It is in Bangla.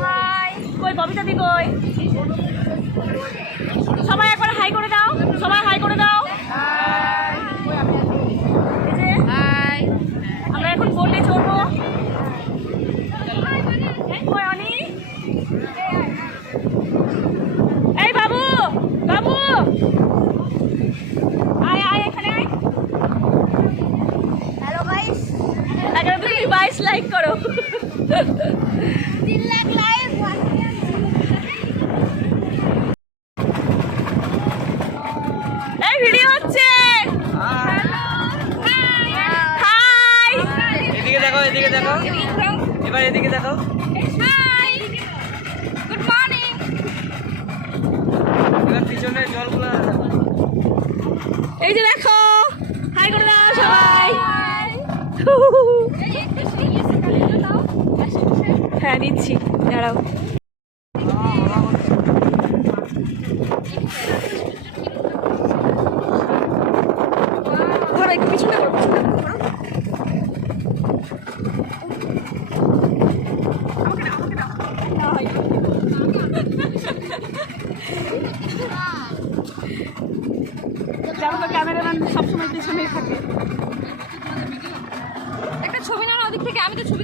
হাই কই ববিতা দি কই? সবাই একবার হাই করে দাও, সবাই হাই করে দাও। এই যে আমরা এখন বোটে চড়বো। কই অনি? এই বাবু, বাবু আয় আয় এখানে আয়। হ্যালো গাইস, আগে তুমি 22 লাইক করো। 3 লাখ লাইক। এই ভিডিও হচ্ছে। হাই এদিকে দেখো, এদিকে দেখো, এবার এদিকে দেখো। Hi good morning. এবার পিছনে জলগুলো দেখো। এই যে দেখো, হাই করে দাও সবাই। হ্যাঁ দিচ্ছি, দাঁড়াও। ধরো একটু পিছনে করো, জানো তো ক্যামেরাম্যান সবসময় পিছনেই থাকে। একটা ছবি নাও না ওদিক থেকে, আমি তো ছবি